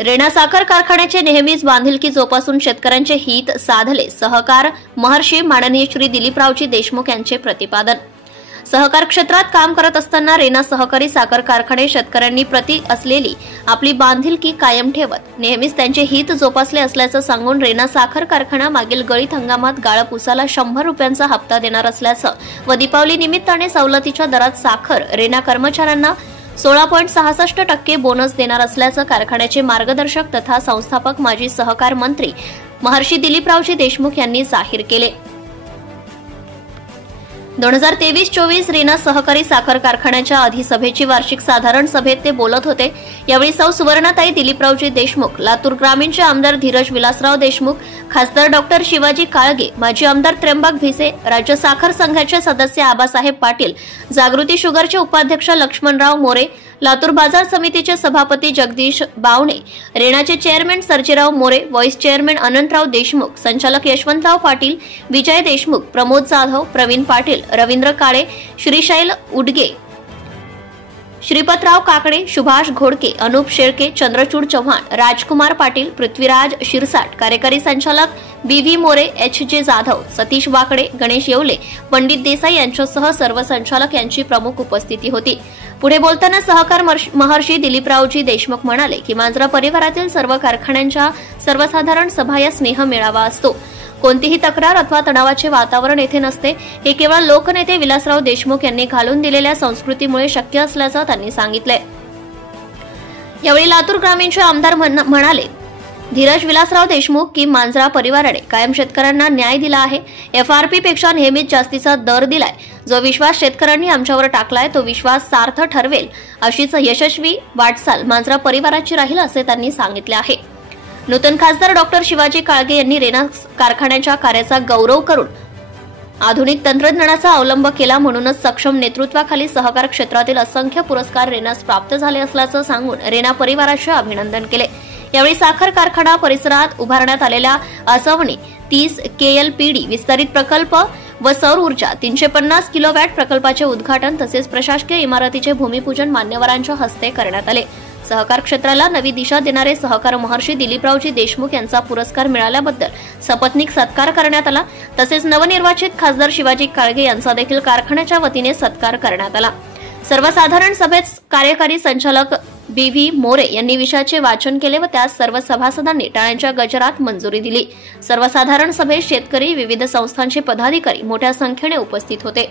रेणा साखर कारखान्याचे नेहमीच बांधिलकी जोपासून शेतकऱ्यांचे हित साधले, सहकार महर्षी माननीय श्री दिलीपरावजी देशमुख यांचे प्रतिपादन। सहकार क्षेत्रात काम करत असताना रेणा सहकारी साखर कारखाने शेतकऱ्यांनी प्रति असलेली आपली बांधिलकी कायम ठेवत नेहमीच त्यांचे हित जोपासले असल्याचं सांगून रेणा साखर कारखाना मागील गळीत हंगामात गाळप उसाला 100 रुपयांचा हप्ता देणार असल्याचं व दीपावली निमित्ताने सवलतीच्या दरात साखर रेणा कर्मचाऱ्यांना 16.66% बोनस देणार असल्याचं कारखान्याचे मार्गदर्शक तथा संस्थापक माजी सहकार मंत्री महर्षी दिलीपरावजी देशमुख यांनी जाहीर केले। 2023-24 रेणा सहकारी साखर कारखान्याच्या अधिसभेची वार्षिक साधारण सभेत ते बोलत होते। यावेळी सौ सुवर्णाताई दिलीपरावजी देशमुख, लातूर ग्रामीणचे आमदार धीरज विलासराव देशमुख, खासदार डॉक्टर शिवाजी काळगे, माजी आमदार त्र्यंबक भिसे, राज्य साखर संघाचे सदस्य आबासाहेब पाटील, जागृती शुगरचे उपाध्यक्ष लक्ष्मणराव मोरे, लातूर बाजार समितीचे सभापती जगदीश बावणे, रेणाचे chairman Sarjerao More, vice chairman Anantrao Deshmukh, संचालक यशवंतराव पाटील, विजय देशमुख, प्रमोद जाधव, प्रवीण पाटील, रवींद्र काळे, श्रीशैल उडगे, श्रीपतराव काकडे, सुभाष घोडके, अनुप शेळके, चंद्रचूड चव्हाण, राजकुमार पाटील, पृथ्वीराज शिरसाट, कार्यकारी संचालक BV मोरे, HJ जाधव, सतीश वाकडे, गणेश येवले, पंडित देसाई यांच्यासह सर्व संचालक यांची प्रमुख उपस्थिती होती। पुढे बोलताना सहकार महर्षी दिलीपरावजी देशमुख म्हणाले की मांजरा परिवारातील सर्व कारखान्यांच्या सर्वसाधारण सभा या स्नेह मेळावा असतो। कोणतीही तक्रार अथवा तणावाचे वातावरण येथे नसते। हे केवळ लोकनेते विलासराव देशमुख यांनी घालून दिलेल्या संस्कृतीमुळे शक्य असल्याचं त्यांनी सांगितले। यावेळी लातूर ग्रामीणचे आमदार म्हणाले, धीरज विलासराव देशमुख की मांजरा परिवाराने कायम शेतकऱ्यांना न्याय दिला आहे। FRP पेक्षा नेहमीच जास्तीचा दर दिलाय। जो विश्वास शेतकऱ्यांनी आमच्यावर टाकलाय तो विश्वास सार्थ ठरवेल अशीच यशस्वी वाटचाल मांजरा परिवाराची राहील असे त्यांनी सांगितले आहे। नूतन खासदार डॉक्टर शिवाजी काळगे यांनी रेणा कारखान्याच्या कार्याचा गौरव करून आधुनिक तंत्रज्ञानाचा अवलंब केला, म्हणूनच सक्षम नेतृत्वाखाली सहकार क्षेत्रातील असंख्य पुरस्कार रेणास प्राप्त झाले असल्याचं सांगून रेणा परिवाराचे अभिनंदन केले। यावेळी साखर कारखाना परिसरात उभारण्यात आलेल्या आसवणी 30 KLPD विस्तारित प्रकल्प व सौर ऊर्जा 350 किलोवॅट प्रकल्पाचे उद्घाटन तसेच प्रशासकीय इमारतीचे भूमिपूजन मान्यवरांच्या हस्ते करण्यात आले। सहकार क्षेत्राला नवी दिशा देणारे सहकार महर्षी दिलीपरावजी देशमुख यांचा पुरस्कार मिळाल्याबद्दल सपत्नीक सत्कार करण्यात आला। तसेच नवनिर्वाचित खासदार शिवाजी काळगे यांचा देखील कारखान्याच्या वतीने सत्कार करण्यात आला। सर्वसाधारण सभेत कार्यकारी संचालक BV मोरे यांनी विषयाचे वाचन केले व त्यास सर्व सभासदांनी टाळ्यांच्या गजरात मंजुरी दिली। सर्वसाधारण सभेत शेतकरी, विविध संस्थांचे पदाधिकारी मोठ्या संख्येने उपस्थित होते।